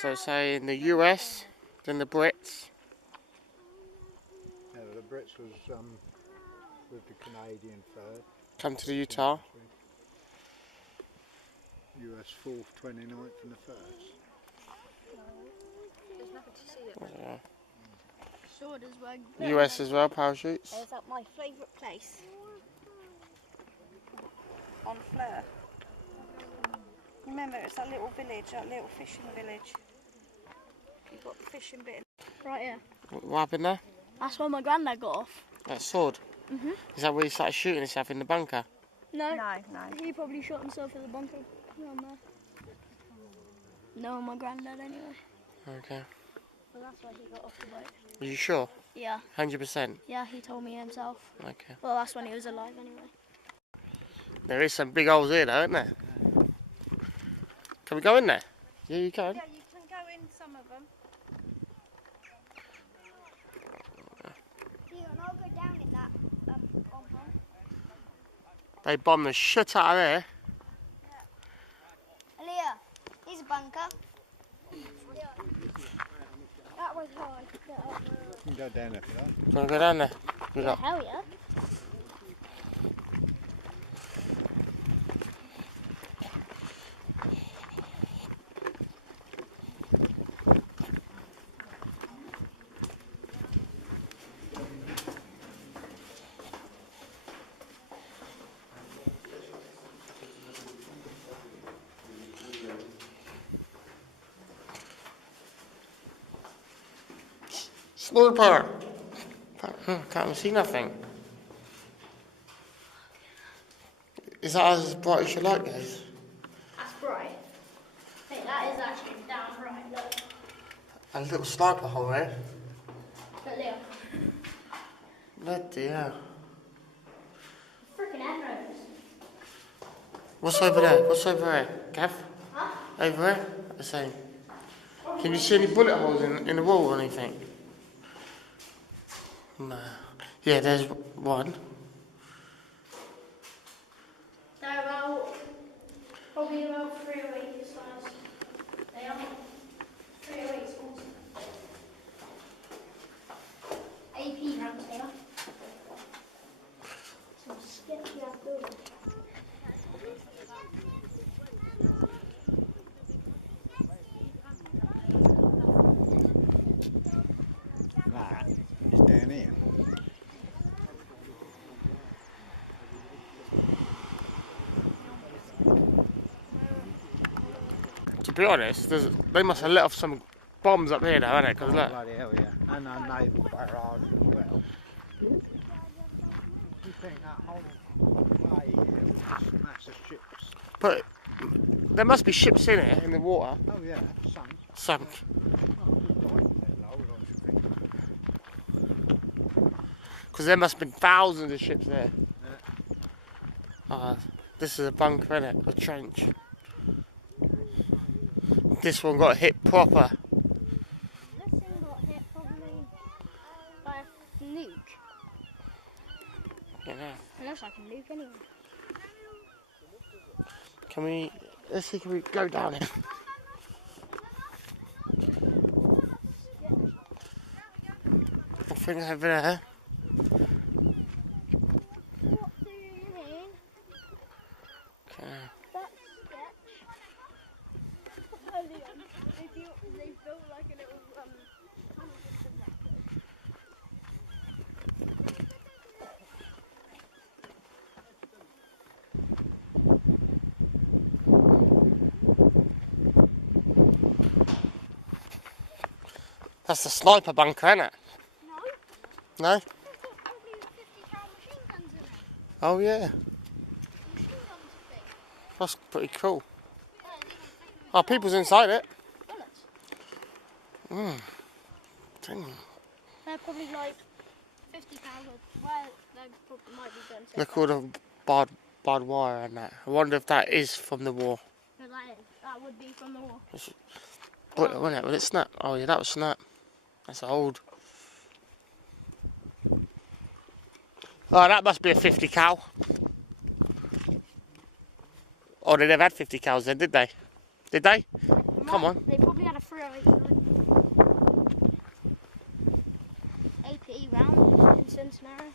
So say in the US, then the Brits. Yeah, the Brits was with the Canadian third. Come to the Utah. US fourth, 29th and the first. There's nothing to see it. Yeah. Sword as well. US as well, parachutes. Is that my favourite place? On Fleur. Remember, it's that little village, that little fishing village. You've got the fishing bit. Right here. What happened there? That's where my granddad got off. That sword? Mhm. Is that where he started shooting himself in the bunker? No. No. He probably shot himself in the bunker around there. No, my granddad anyway. Okay. Well, that's why he got off the boat. Are you sure? Yeah. 100%? Yeah, he told me himself. Okay. Well, that's when he was alive anyway. There is some big holes here though, isn't there? Can we go in there? Yeah, you can. Yeah, you can go in some of them. Yeah, and I'll go down in that compound. They bombed the shit out of there. Aaliyah, here's a bunker. That was hard. You can go down there for that. Do you want to go down there? Good Yeah, luck. hell yeah. Sniper! Can't see nothing. Is that as bright as your light goes? That's bright. Hey, that is actually down right, look. A little sniper hole there. But Leo, Bloody hell. freaking arrows. What's over there? What's over there? Gav? Huh? Over there? The same. Can you see any bullet holes in the wall or anything? No. Yeah, there's one. They're probably about 308 size. They are 308 schools. AP rounds here. Some sketchy ass buildings. That is down here. To be honest, they must have let off some bombs up here now, haven't they? Because look. Bloody hell, yeah. And a naval barrage as well. You think that whole bay here was just massive ships? But there must be ships in here, in the water. Oh yeah, sunk. Sunk. Because there must have been thousands of ships there. This is a bunker, isn't it? A trench. This one got hit proper. This thing got hit probably by a nuke. You know. It looks like a nuke anyway. Can we? Let's see. Can we go down here? Nothing over there. What do you mean? Okay. That's sketch. They built like a little tunnel system there. That's the sniper bunker, isn't it? No. No? Probably 50 cal machine guns in it. Oh yeah. Machine guns thing. That's pretty cool. Yeah, it's even thicker Oh, people's inside it. bullets. Dang. They're probably like 50 cal. Well, they probably might be guns. Look at all the barbed wire and that. I wonder if that is from the war. That would be from the war. Brittle, wasn't it? Will it snap? Oh yeah, that was snap. That's old. Oh, that must be a 50 cal. Oh, they never had 50 cals then, did they? Did they? Come on. They probably had a 308 APE round in Cincinnati.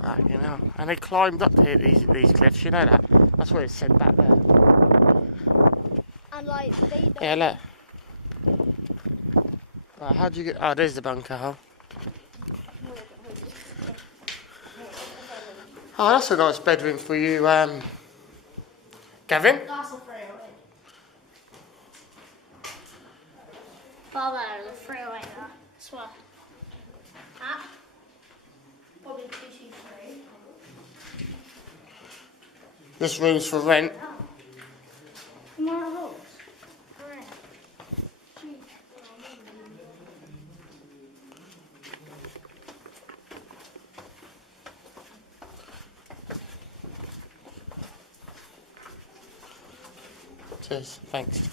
Fucking hell. And they climbed up here, these cliffs, you know that? That's what it said back there. And like, they don't... Yeah, look. Right, how'd you get... Oh, there's the bunker hole. Oh, that's a nice bedroom for you, Gavin. That's a 308. Father, the 308 there. I swear. Ah. Probably 223. This room's for rent. One of those. Alright. Cheers, thanks.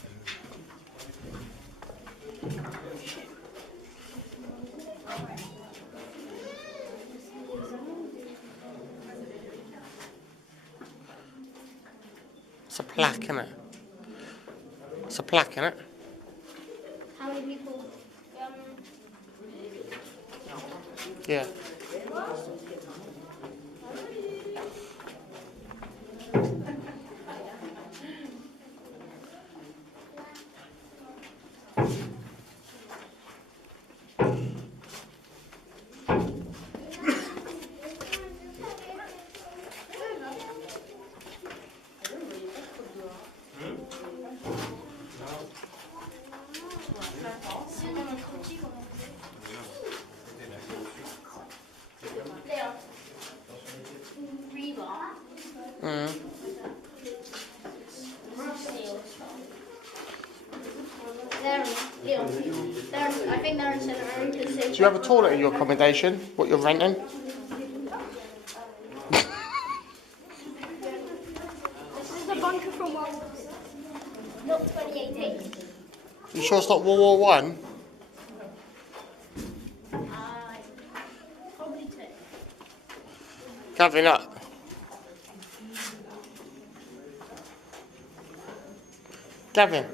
It's a plaque, innit? It's a plaque, innit? How many people? Yeah. Mm. I think they're in Cincinnati because Do you have a toilet in your accommodation? What you're renting? This is the bunker from not 2018. You sure it's not World War One? Probably 2. Gavin, up. Gavin.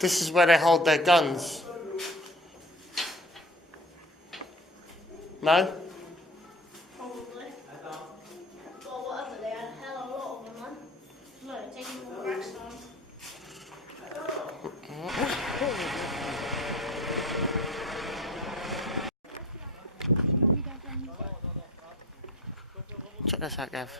This is where they hold their guns. No? Probably. Well, whatever, they had a hell of a lot of them, man. Look, taking all the racks down. Check this out, Gav.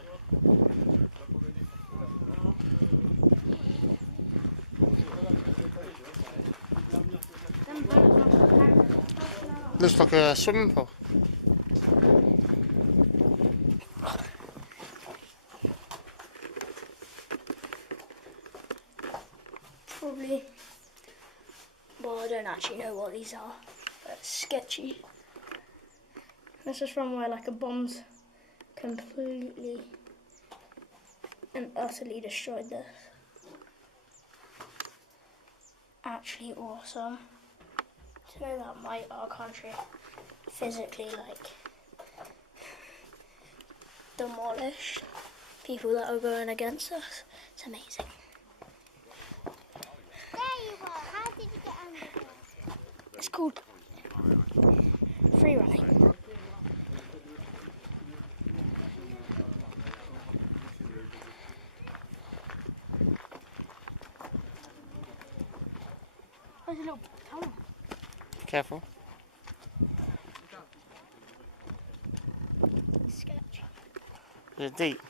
Looks like a swimming pool. Probably. Well, I don't actually know what these are, but it's sketchy. This is from where like a bomb's completely and utterly destroyed this. Actually awesome. To know that our country physically like demolished people that are going against us. It's amazing. There you were. How did you get under there? It's called free running. There's a little tunnel. Careful. Sketch. Is it deep?